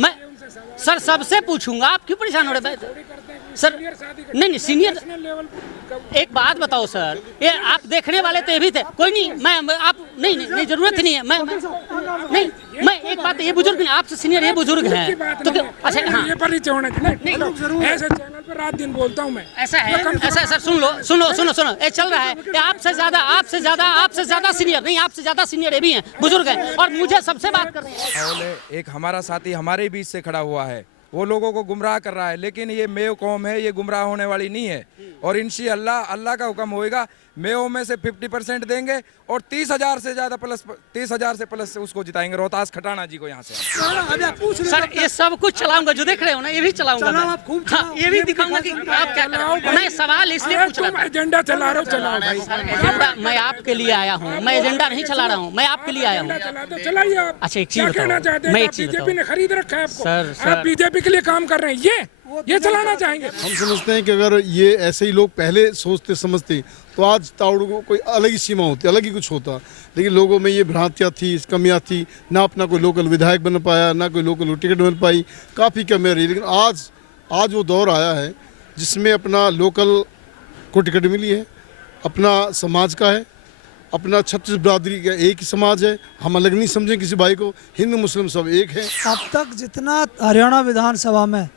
मैं सर सबसे पूछूंगा, आप क्यों परेशान हो रहे हैं सर? नहीं सीनियर, एक बात बताओ सर, ये आप देखने वाले तो ये भी थे, कोई नहीं, मैं आप नहीं जरूरत ही नहीं है, मैं एक बात, ये बुजुर्ग नहीं, आपसे सीनियर ये बुजुर्ग हैं तो अच्छा हाँ, ये परिचय होना चाहिए। ऐसे चैनल पे रात दिन बोलता हूँ मैं। ऐसा है, ऐसा सर, सुनो, ये चल रहा है, ये आपसे ज्यादा सीनियर नहीं, आपसे ज्यादा सीनियर ये भी हैं, बुजुर्ग हैं, और मुझे सबसे बात कर रहे हैं। एक हमारा साथी हमारे बीच से खड़ा हुआ है, वो लोगों को गुमराह कर रहा है, लेकिन ये मेव कौम है, ये गुमराह होने वाली नहीं है। और इंशाअल्लाह अल्लाह का हुक्म होएगा, मेव में से 50% देंगे और 30,000 से ज्यादा प्लस 30,000 से प्लस उसको जिताएंगे, रोहतास खटाना जी को यहाँ से। सर ये सब कुछ चलाऊंगा, जो देख रहे हो ना ये भी चलाऊंगा, हाँ, ये भी दिखाऊंगा कि आप क्या कर रहे हो। मैं सवाल इसलिए पूछ रहा हूँ, एजेंडा चला रहे हो, चलाओ भाई। एजेंडा मैं आपके लिए आया हूँ, मैं एजेंडा नहीं चला रहा हूँ, मैं आपके लिए आया हूँ। चलाइए आप। अच्छा एक चीज बताओ, मैं एक चीज बीजेपी ने खरीद रखा है आपको, सर आप बीजेपी के लिए काम कर रहे हैं, ये चलाना चाहेंगे। हम समझते हैं कि अगर ये ऐसे ही लोग पहले सोचते समझते तो आज तावड़ू को कोई अलग ही सीमा होती, अलग ही कुछ होता, लेकिन लोगों में ये भ्रांतियाँ थी, कमियाँ थी, ना अपना कोई लोकल विधायक बन पाया, ना कोई लोकल टिकट बन पाई, काफ़ी कमियाँ रही। लेकिन आज वो दौर आया है जिसमें अपना लोकल को टिकट मिली है, अपना समाज का है, अपना छत्तीस बिरादरी का एक ही समाज है, हम अलग नहीं समझें किसी भाई को, हिंदू मुस्लिम सब एक है। अब तक जितना हरियाणा विधानसभा में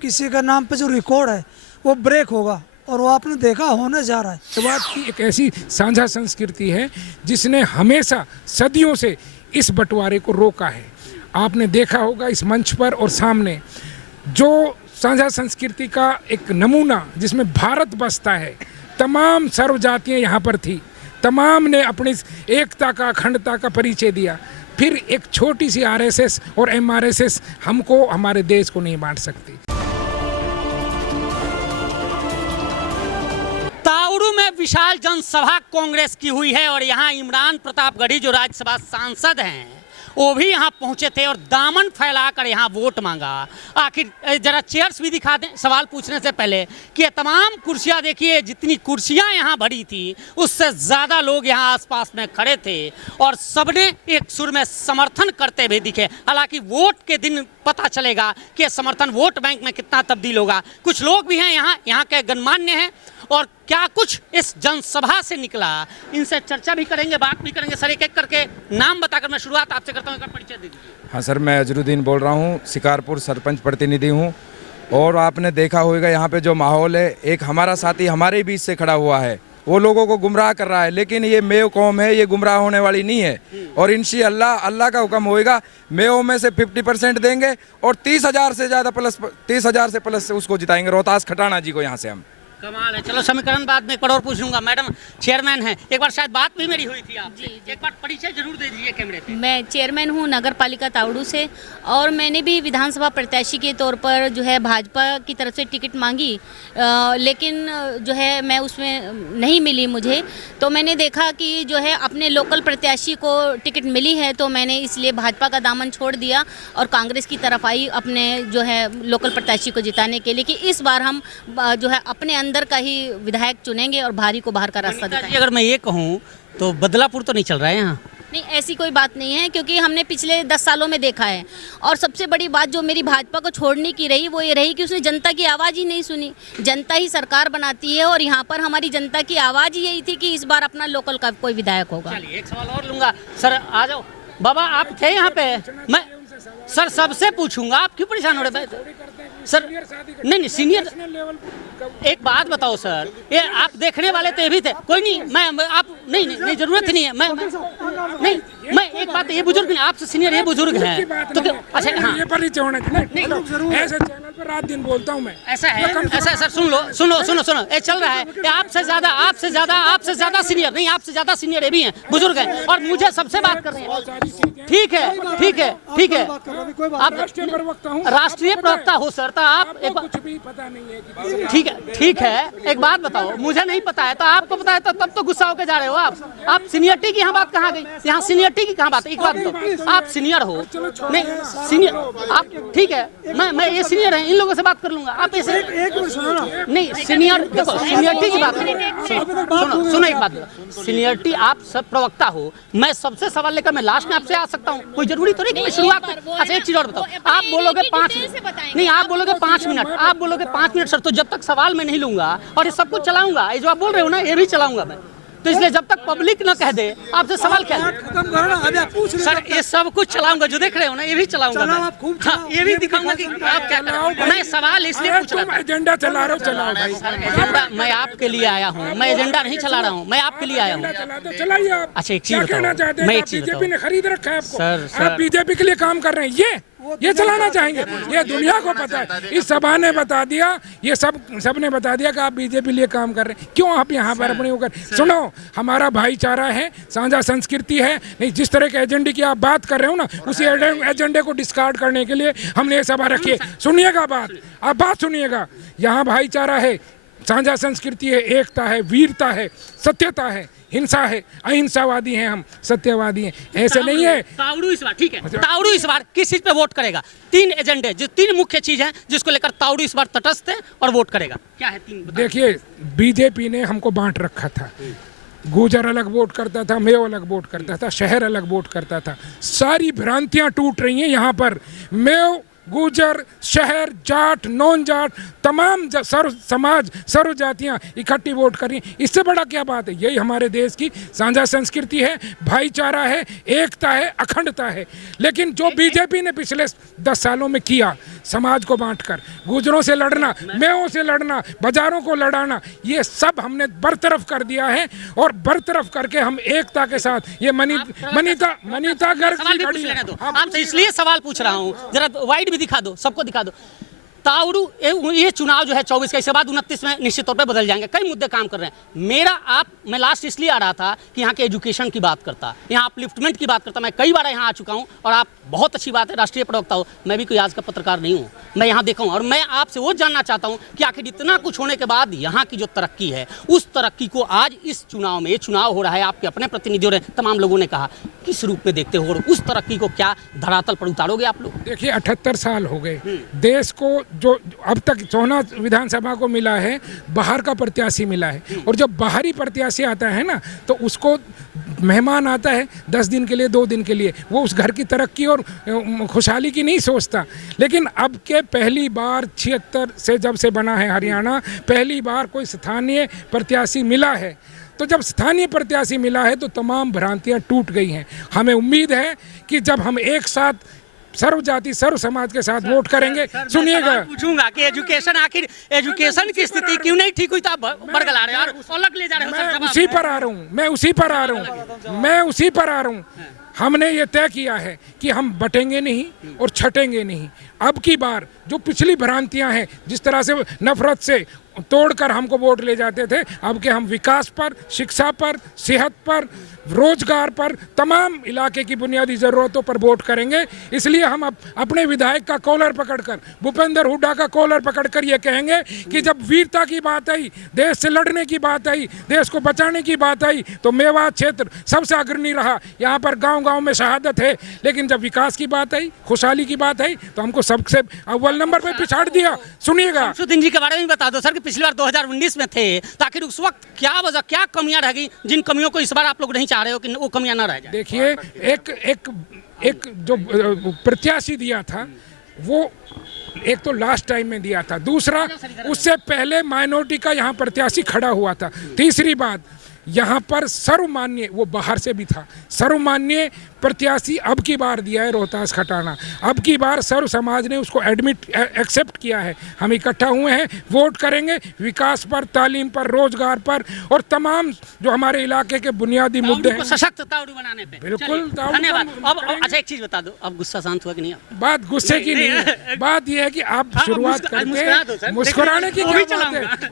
किसी का नाम पे जो रिकॉर्ड है वो ब्रेक होगा, और वो आपने देखा होने जा रहा है। समाज की एक ऐसी साझा संस्कृति है जिसने हमेशा सदियों से इस बंटवारे को रोका है। आपने देखा होगा इस मंच पर और सामने जो साझा संस्कृति का एक नमूना जिसमें भारत बसता है, तमाम सर्व जातियाँ यहाँ पर थी, तमाम ने अपनी एकता का, अखंडता का परिचय दिया। फिर एक छोटी सी आरएसएस और एमआरएसएस हमको, हमारे देश को नहीं बांट सकती। तावड़ू में विशाल जनसभा कांग्रेस की हुई है, और यहाँ इमरान प्रतापगढ़ी जो राज्यसभा सांसद हैं वो भी यहाँ पहुँचे थे और दामन फैलाकर यहाँ वोट मांगा। आखिर जरा चेयर्स भी दिखा दें सवाल पूछने से पहले कि ये तमाम कुर्सियाँ देखिए, जितनी कुर्सियाँ यहाँ भरी थी उससे ज़्यादा लोग यहाँ आसपास में खड़े थे और सबने एक सुर में समर्थन करते हुए दिखे। हालांकि वोट के दिन पता चलेगा कि समर्थन वोट बैंक में कितना तब्दील होगा। कुछ लोग भी हैं यहाँ के गणमान्य हैं, और क्या कुछ इस जनसभा से निकला, इनसे चर्चा भी करेंगे, बात भी करेंगे। सर एक एक करके नाम बताकर मैं शुरुआत आपसे करता हूँ, एक परिचय दे दीजिए। हाँ सर, मैं अजरुद्दीन बोल रहा हूँ, शिकारपुर सरपंच प्रतिनिधि हूँ। और आपने देखा होगा यहाँ पे जो माहौल है, एक हमारा साथी हमारे बीच से खड़ा हुआ है, वो लोगों को गुमराह कर रहा है, लेकिन ये मेव कौम है, ये गुमराह होने वाली नहीं है। और इंशाअल्लाह अल्लाह का हुक्म होएगा, मेव में से 50% देंगे और 30,000 से ज़्यादा प्लस 30,000 से प्लस उसको जिताएंगे, रोहतास खटाना जी को यहाँ से हम। कमाल है। चलो समीकरण बाद में एक बार और पूछ लूंगा। मैडम चेयरमैन हैं, एक बार शायद बात भी मेरी हुई थी आपसे, एक बार परिचय जरूर दे दीजिए कैमरे पे। मैं चेयरमैन हूँ नगर पालिका तावड़ू से, और मैंने भी विधानसभा प्रत्याशी के तौर पर जो है भाजपा की तरफ से टिकट मांगी, लेकिन जो है मैं उसमें नहीं मिली मुझे। तो मैंने देखा कि जो है अपने लोकल प्रत्याशी को टिकट मिली है, तो मैंने इसलिए भाजपा का दामन छोड़ दिया और कांग्रेस की तरफ आई अपने जो है लोकल प्रत्याशी को जिताने के लिए, कि इस बार हम जो है अपने अंदर का ही विधायक चुनेंगे और भारी को बाहर का रास्ता दिखाएंगे। अगर मैं ये कहूँ तो बदलापुर तो नहीं चल रहा है यहाँ? नहीं, ऐसी कोई बात नहीं है, क्योंकि हमने पिछले 10 सालों में देखा है। और सबसे बड़ी बात जो मेरी भाजपा को छोड़ने की रही वो ये रही कि उसने जनता की आवाज़ ही नहीं सुनी। जनता ही सरकार बनाती है, और यहाँ पर हमारी जनता की आवाज़ ही यही थी कि इस बार अपना लोकल का कोई विधायक होगा। चलिए एक सवाल और लूँगा। सर आ जाओ, बाबा आप थे यहाँ पे, मैं सर सबसे पूछूंगा, आप क्यों परेशान हो रहे हैं सर? नहीं सीनियर, एक बात बताओ सर, ये आप देखने वाले तो ये भी थे, कोई नहीं, मैं आप नहीं जरूरत ही नहीं है, मैं एक बात, ये बुजुर्ग नहीं, आपसे सीनियर ये बुजुर्ग हैं तो अच्छा हाँ, ये परिचय होना चाहिए। ऐसे चैनल पे रात दिन बोलता हूँ मैं। ऐसा है, ऐसा सर, सुनो, ये चल रहा है, ये आपसे ज्यादा सीनियर नहीं, आपसे ज्यादा सीनियर ये भी हैं, बुजुर्ग हैं, और मुझे सबसे बात कर रहे हैं। ठीक है, आप राष्ट्रीय प्रवक्ता हो सर, तो आप एक कुछ भी पता नहीं है। ठीक है, एक बात बताओ, मुझे नहीं पता है तो आपको पता है, तो तब तो गुस्सा होकर जा रहे हो आप सीनियरिटी की यहाँ बात कहाँ गई? यहाँ सीनियरिटी की कहाँ बात है? एक बात बताओ, आप सीनियर हो, नहीं सीनियर आप, ठीक है, मैं ये सीनियर है, इन लोगों से बात कर लूंगा। आप ऐसे नहीं, सीनियर देखो, सीनियरिटी की बात सुनो एक बात, सीनियरिटी आप सब प्रवक्ता हो, मैं सबसे सवाल लेकर मैं लास्ट में आपसे आ सकता हूँ, कोई जरूरी तो नहीं कि मैं शुरुआत। अच्छा अच्छा एक चीज और बताओ, वो आप बोलोगे डिटेल 5 से मिनट बताएंगे। नहीं, आप बोलोगे 5 मिनट, आप बोलोगे 5 मिनट सर, तो जब तक सवाल मैं नहीं लूंगा और ये सब कुछ चलाऊंगा, ये जो आप बोल रहे हो ना ये भी चलाऊंगा मैं, तो इसलिए जब तक पब्लिक ना कह दे आपसे सवाल क्या है? खत्म करो ना, अभी आप पूछ रहे सर ये सब कुछ चलाऊंगा, जो देख रहे हो ना ये भी चलाऊंगा चलाओ, मैं। आप खूब हाँ, चलाओ, ये भी ये भी दिखाऊंगा कि दिखा आप क्या कर रहे हो। मैं सवाल इसलिए पूछ रहा तुम था, एजेंडा चला रहे हो, चलाओ भाई। एजेंडा मैं आपके लिए आया हूँ, मैं एजेंडा नहीं चला रहा हूँ, मैं आपके लिए आया हूँ। चला दो, चलाइए आप। अच्छा, एक चीज क्या बताओ, कहना चाहते मैं हैं? एक आप चीज बीजेपी बताऊं। ने खरीद रखा है आपको, सर, आप बीजेपी के लिए काम कर रहे हैं, ये चलाना चाहेंगे, ये दुनिया को पता है, इस सभा ने बता दिया, ये सबने बता दिया कि आप बीजेपी लिए काम कर रहे हैं। क्यों आप यहाँ पर अपने होकर सुनो, हमारा भाईचारा है, साझा संस्कृति है, नहीं जिस तरह के एजेंडे की आप बात कर रहे हो ना, उसी एजेंडे को डिस्कार्ड करने के लिए हमने ये सभा रखी है। सुनिएगा बात, आप बात सुनिएगा, यहाँ भाईचारा है, साझा संस्कृति है, एकता है, वीरता है, सत्यता है, हिंसा है, अहिंसावादी हैं हम, सत्यवादी हैं, ऐसे नहीं है। तावड़ू इस बार ठीक है, तावड़ू इस बार किस चीज पे वोट करेगा? 3 एजेंडे, जो 3 मुख्य चीज है जिसको लेकर तावड़ू इस बार तटस्थ है और वोट करेगा, क्या है 3? देखिए, बीजेपी ने हमको बांट रखा था, गुर्जर अलग वोट करता था, मेव अलग वोट करता था, शहर अलग वोट करता था, सारी भ्रांतियां टूट रही हैं यहाँ पर। मेव, गुर्जर, शहर, जाट, नॉन जाट, तमाम सर्व समाज, सर्व जातियाँ इकट्ठी वोट कर रही हैं। इससे बड़ा क्या बात है? यही हमारे देश की साझा संस्कृति है, भाईचारा है, एकता है, अखंडता है। लेकिन जो बीजेपी ने पिछले 10 सालों में किया, समाज को बांटकर, गुर्जरों से लड़ना, मेवों से लड़ना, बाजारों को लड़ाना, ये सब हमने बरतरफ कर दिया है। और बरतरफ करके हम एकता के साथ, ये मनीता गर्ग सवाल जी भी पूछ खड़ी लेने है। दो, आपसे इसलिए सवाल पूछ रहा हूँ, जरा वाइड भी दिखा दो, सबको दिखा दो। तावड़ू ये चुनाव जो है 24 का, इसके बाद 29 में निश्चित तौर पे बदल जाएंगे, कई मुद्दे काम कर रहे हैं। मैं लास्ट इसलिए आ रहा था कि यहाँ के एजुकेशन की बात करता, यहाँ अपलिफ्टमेंट की बात करता। मैं कई बार यहाँ आ चुका हूँ और आप बहुत अच्छी बात है, राष्ट्रीय प्रवक्ता हो, मैं भी कोई आज का पत्रकार नहीं हूँ, मैं यहाँ देखा हूँ और मैं आपसे वो जानना चाहता हूँ कि आखिर इतना कुछ होने के बाद यहाँ की जो तरक्की है, उस तरक्की को आज इस चुनाव में, ये चुनाव हो रहा है, आपके अपने प्रतिनिधियों ने, तमाम लोगों ने कहा, किस रूप में देखते हो और उस तरक्की को क्या धरातल पर उतारोगे आप लोग? देखिए, 78 साल हो गए देश को, जो अब तक 14 विधानसभा को मिला है, बाहर का प्रत्याशी मिला है। और जब बाहरी प्रत्याशी आता है ना, तो उसको मेहमान आता है 10 दिन के लिए, 2 दिन के लिए, वो उस घर की तरक्की और खुशहाली की नहीं सोचता। लेकिन अब के पहली बार 76 से जब से बना है हरियाणा, पहली बार कोई स्थानीय प्रत्याशी मिला है। तो जब स्थानीय प्रत्याशी मिला है तो तमाम भ्रांतियां टूट गई हैं। हमें उम्मीद है कि जब हम एक साथ सर्व जाति, सर्व समाज के साथ वोट करेंगे, सुनिएगा, पूछूंगा कि एजुकेशन, आखिर एजुकेशन की स्थिति क्यों नहीं ठीक हुई? तो आप बरगला रहे हो और अलग ले जा रहे हो सर, जवाब। उसी पर आ रहा हूँ, मैं उसी पर आ रहा हूँ। हमने ये तय किया है कि हम बटेंगे नहीं और छटेंगे नहीं। अब की बार जो पिछली भ्रांतियां हैं, जिस तरह से नफरत से तोड़कर हमको वोट ले जाते थे, अब के हम विकास पर, शिक्षा पर, सेहत पर, रोजगार पर, तमाम इलाके की बुनियादी ज़रूरतों पर वोट करेंगे। इसलिए हम अपने विधायक का कॉलर पकड़कर, भूपेंद्र हुड्डा का कॉलर पकड़कर ये कहेंगे कि जब वीरता की बात आई, देश से लड़ने की बात आई, देश को बचाने की बात आई, तो मेवात क्षेत्र सबसे अग्रणी रहा। यहाँ पर गांव-गांव में शहादत है। लेकिन जब विकास की बात आई, खुशहाली की बात आई, तो हमको सबसे अव्वल नंबर पर पिछाड़ दिया। सुनिएगा, शमसुद्दीन जी के बारे में बता दो सर कि पिछली बार 2019 में थे, तो आखिर उस वक्त क्या वजह, क्या कमियां रह गई जिन कमियों को इस बार आप लोग नहीं चाह रहे हो कि वो कमियां ना रह जाए? देखिए, एक जो प्रत्याशी दिया था, वो एक तो लास्ट टाइम में दिया था, दूसरा उससे पहले माइनॉरिटी का यहाँ प्रत्याशी खड़ा हुआ था, तीसरी बात यहाँ पर सर्वमान्य, वो बाहर से भी था, सर्वमान्य प्रत्याशी अब की बार दिया है रोहतास खटाना। अब की बार सर्व समाज ने उसको एक्सेप्ट किया है। हम इकट्ठा हुए हैं, वोट करेंगे विकास पर, तालीम पर, रोजगार पर और तमाम जो हमारे इलाके के बुनियादी मुद्दे हैं, सशक्त तावड़ू बनाने पे। बिल्कुल। धन्यवाद। अब अच्छा एक चीज बता दो, अब गुस्सा शांत हुआ कि नहीं? बात गुस्से की नहीं है, बात यह है कि आप शुरुआत करके मुस्कुराने की क्या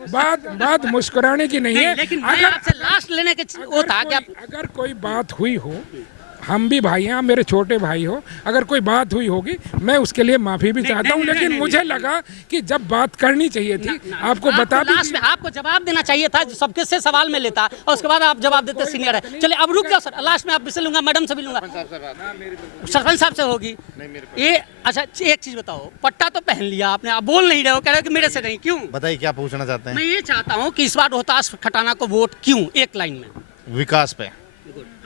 बात है? बात मुस्कुराने की नहीं है। लेकिन मैं आपसे लास्ट लेने के वो था कि अगर कोई बात हुई हो, हम भी भाई हैं, आप मेरे छोटे भाई हो, अगर कोई बात हुई होगी, मैं उसके लिए माफ़ी भी चाहता हूँ। लेकिन मुझे लगा कि जब बात करनी चाहिए थी, आपको बता दूं, लास्ट में आपको जवाब देना चाहिए था, सबके से सवाल में लेता और उसके बाद आप जवाब देते, सीनियर है। चलिए अब रुक जाओ सर, लास्ट में आप से लूंगा, मैडम से भी लूंगा, सरपंच साहब से होगी ये। अच्छा एक चीज बताओ, पट्टा तो पहन लिया आपने, आप बोल नहीं रहे हो, कह रहे हो कि मेरे से नहीं, क्यों? बताइए क्या पूछना चाहते हैं? मैं ये चाहता हूँ कि इस बार रोहतास खटाना को वोट क्यों, एक लाइन में। विकास पे।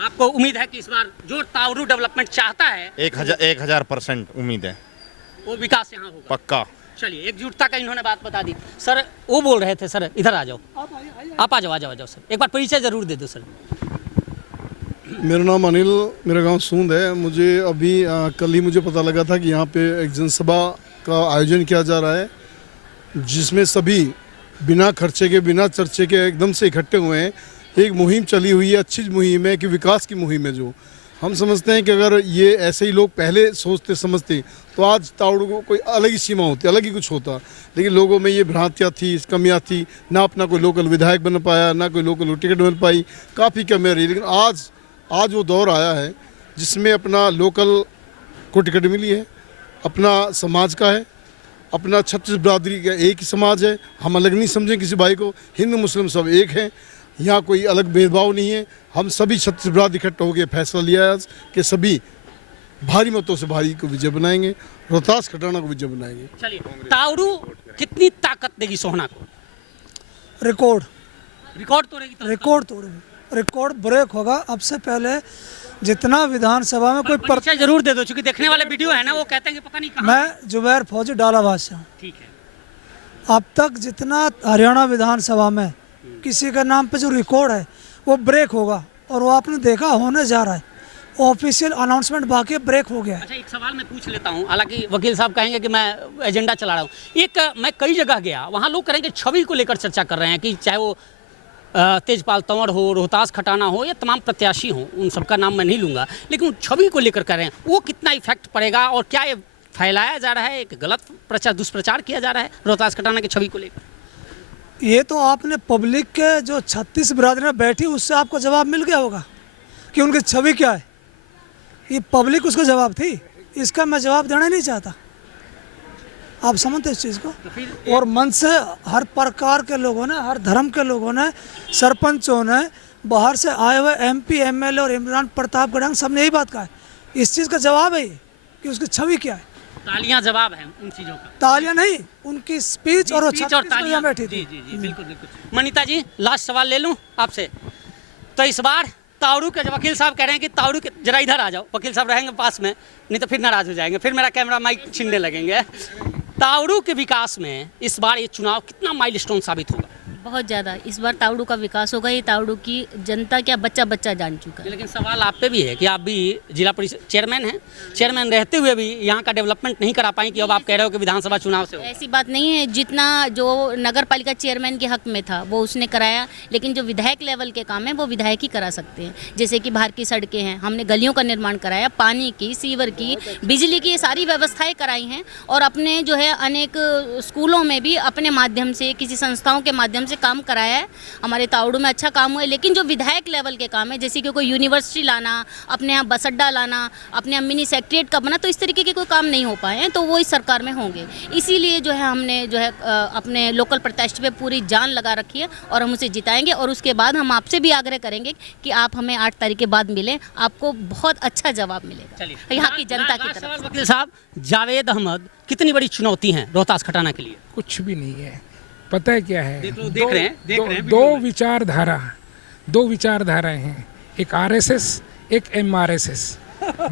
आपको उम्मीद है कि इस बार जो तावड़ू डेवलपमेंट चाहता है 1000% उम्मीद है, वो विकास यहाँ होगा पक्का। चलिए, एकजुटता का इन्होंने बात बता दी। सर वो बोल रहे थे, सर इधर आ जाओ, आप आ जाओ सर, एक बार परिचय जरूर दे दो सर। मेरा नाम अनिल, मेरा गांव सूंद है। मुझे अभी कल ही मुझे पता लगा था कि यहाँ पे एक जनसभा का आयोजन किया जा रहा है, जिसमें सभी बिना खर्चे के, बिना चर्चे के एकदम से इकट्ठे हुए हैं। एक मुहिम चली हुई है, अच्छी मुहिम है कि विकास की मुहिम है। जो हम समझते हैं कि अगर ये ऐसे ही लोग पहले सोचते समझते तो आज तावड़ू को कोई अलग ही सीमा होती, अलग ही कुछ होता। लेकिन लोगों में ये भ्रांतियाँ थी, कमियाँ थी, ना अपना कोई लोकल विधायक बन पाया, ना कोई लोकल टिकट बन पाई, काफ़ी कमियाँ रही। लेकिन आज वो दौर आया है जिसमें अपना लोकल को टिकट मिली है, अपना समाज का है, अपना छत्तीस बिरादरी का एक ही समाज है। हम अलग नहीं समझें किसी भाई को, हिंदू मुस्लिम सब एक हैं, यहाँ कोई अलग भेदभाव नहीं है। हम सभी छत्तीस बिरादरी इकट्ठा होकर फैसला लिया है आज कि सभी भारी मतों से भारी को विजय बनाएंगे, रोहतास खटाना को विजय बनाएंगे। चलिए, तावड़ू कितनी ताकत देगी सोहना को? रिकॉर्ड तोड़ेगी तो रिकॉर्ड तोड़ेंगे, रिकॉर्ड ब्रेक होगा। अब से पहले जितना विधानसभा में कोई परिचय जरूर दे दो, क्योंकि देखने वाले वीडियो है ना, वो कहते हैं कि पता नहीं कहाँ। मैं जुबैर फौजी डालाबाद से हूँ। ठीक है। अब तक जितना हरियाणा विधानसभा में किसी के नाम पे जो रिकॉर्ड है वो ब्रेक होगा, और वो आपने देखा होने जा रहा है। ऑफिशियल अनाउंसमेंट बाकी ब्रेक हो गया है। अच्छा, एक सवाल मैं पूछ लेता हूँ, हालांकि वकील साहब कहेंगे कि मैं एजेंडा चला रहा हूँ। मैं कई जगह गया, वहाँ लोग करेंगे छवि को लेकर चर्चा कर रहे हैं कि चाहे वो तेजपाल तंवर हो, रोहतास खटाना हो, या तमाम प्रत्याशी हो, उन सबका नाम मैं नहीं लूँगा, लेकिन छवि को लेकर कर रहे हैं, वो कितना इफेक्ट पड़ेगा और क्या ये फैलाया जा रहा है, एक गलत दुष्प्रचार किया जा रहा है रोहतास खटाना की छवि को लेकर? ये तो आपने पब्लिक के जो 36 बिरादरी में बैठी उससे आपको जवाब मिल गया होगा कि उनकी छवि क्या है। ये पब्लिक उसका जवाब थी, इसका मैं जवाब देना नहीं चाहता। आप समझते इस चीज़ को। और मन से हर प्रकार के लोगों ने, हर धर्म के लोगों ने, सरपंचों ने, बाहर से आए हुए MP MLA और इमरान प्रताप गढ़ सबने यही बात कहा है। इस चीज़ का जवाब है कि उसकी छवि क्या है। तालियां जवाब है उन चीज़ों का, तालियां नहीं, उनकी स्पीच और तालियां बैठी थी। जी, बिल्कुल। मनीता जी, लास्ट सवाल ले लूं आपसे। तो इस बार तावड़ू के वकील साहब कह रहे हैं कि तावड़ू के, जरा इधर आ जाओ, वकील साहब रहेंगे पास में, नहीं तो फिर नाराज हो जाएंगे, फिर मेरा कैमरा माइक छीनने लगेंगे। तावड़ू के विकास में इस बार ये चुनाव कितना माइलस्टोन साबित होगा? बहुत ज़्यादा इस बार तावड़ू का विकास होगा। ये तावड़ू की जनता क्या बच्चा जान चुका है। लेकिन सवाल आप पे भी है कि आप भी जिला परिषद चेयरमैन हैं, चेयरमैन रहते हुए भी यहाँ का डेवलपमेंट नहीं करा पाए, कि अब आप कह रहे हो कि विधानसभा चुनाव से हो। ऐसी बात नहीं है, जितना जो नगर पालिका चेयरमैन के हक में था वो उसने कराया, लेकिन जो विधायक लेवल के काम है वो विधायक ही करा सकते हैं। जैसे कि बाहर की सड़कें हैं, हमने गलियों का निर्माण कराया, पानी की, सीवर की, बिजली की, ये सारी व्यवस्थाएँ कराई हैं। और अपने जो है अनेक स्कूलों में भी अपने माध्यम से, किसी संस्थाओं के माध्यम से काम कराया है। हमारे तावड़ू में अच्छा काम हुआ है। लेकिन जो विधायक लेवल के काम है, जैसे कि कोई यूनिवर्सिटी लाना, अपने यहाँ बस अड्डा लाना, अपने यहाँ मिनी सेक्रेटरीट का बना, तो इस तरीके के कोई काम नहीं हो पाए हैं, तो वो इस सरकार में होंगे। इसीलिए जो है हमने जो है अपने लोकल प्रत्याशी पे पूरी जान लगा रखी है और हम उसे जिताएंगे। और उसके बाद हम आपसे भी आग्रह करेंगे कि आप हमें 8 तारीख के बाद मिलें, आपको बहुत अच्छा जवाब मिलेगा यहाँ की जनता की तरफ से। वकील साहब, जावेद अहमद कितनी बड़ी चुनौती है रोहतास खटाना के लिए? कुछ भी नहीं है। पता है क्या है, देख रहे हैं दो विचारधाराएं हैं, एक RSS, एक MRSS,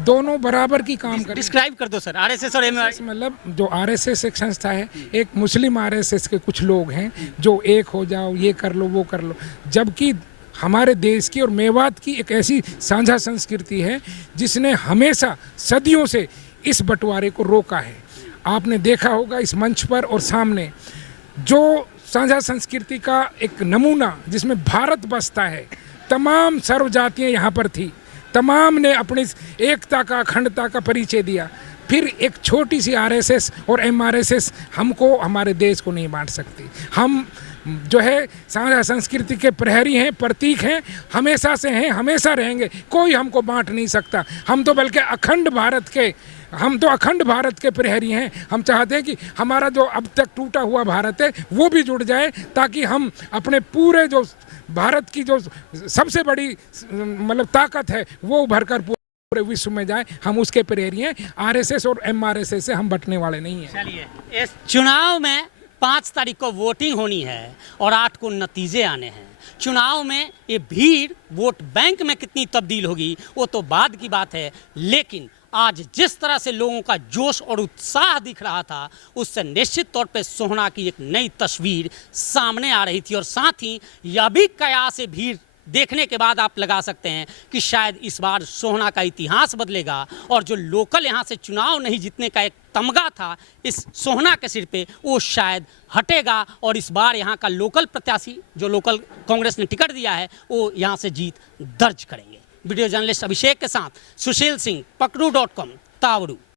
दोनों बराबर की काम कर। डिस्क्राइब कर दो सर, RSS और MRSS। मतलब जो RSS एक संस्था है, एक मुस्लिम RSS के कुछ लोग हैं जो एक हो जाओ, ये कर लो, वो कर लो, जबकि हमारे देश की और मेवात की एक ऐसी साझा संस्कृति है जिसने हमेशा सदियों से इस बंटवारे को रोका है। आपने देखा होगा इस मंच पर और सामने जो साझा संस्कृति का एक नमूना जिसमें भारत बसता है, तमाम सर्व जातियाँ यहाँ पर थी, तमाम ने अपनी एकता का, अखंडता का परिचय दिया। फिर एक छोटी सी RSS और MRSS हमको, हमारे देश को नहीं बांट सकती। हम जो है साझा संस्कृति के प्रहरी हैं, प्रतीक हैं, हमेशा से हैं, हमेशा रहेंगे, कोई हमको बांट नहीं सकता। हम तो बल्कि अखंड भारत के प्रहरी हैं। हम चाहते हैं कि हमारा जो अब तक टूटा हुआ भारत है वो भी जुड़ जाए, ताकि हम अपने पूरे जो भारत की जो सबसे बड़ी मतलब ताकत है वो उभर कर पूरे विश्व में जाए। हम उसके प्रहरी हैं। RSS और MRSS से हम बटने वाले नहीं हैं। चलिए, इस चुनाव में 5 तारीख को वोटिंग होनी है और 8 को नतीजे आने हैं। चुनाव में ये भीड़ वोट बैंक में कितनी तब्दील होगी वो तो बाद की बात है, लेकिन आज जिस तरह से लोगों का जोश और उत्साह दिख रहा था उससे निश्चित तौर पे सोहना की एक नई तस्वीर सामने आ रही थी। और साथ ही यह भी कयास से भीड़ देखने के बाद आप लगा सकते हैं कि शायद इस बार सोहना का इतिहास बदलेगा और जो लोकल यहाँ से चुनाव नहीं जीतने का एक तमगा था इस सोहना के सिर पे वो शायद हटेगा और इस बार यहाँ का लोकल प्रत्याशी जो लोकल कांग्रेस ने टिकट दिया है वो यहाँ से जीत दर्ज करेंगे। वीडियो जर्नलिस्ट अभिषेक के साथ सुशील सिंह, पकड़ू.com, तावड़ू।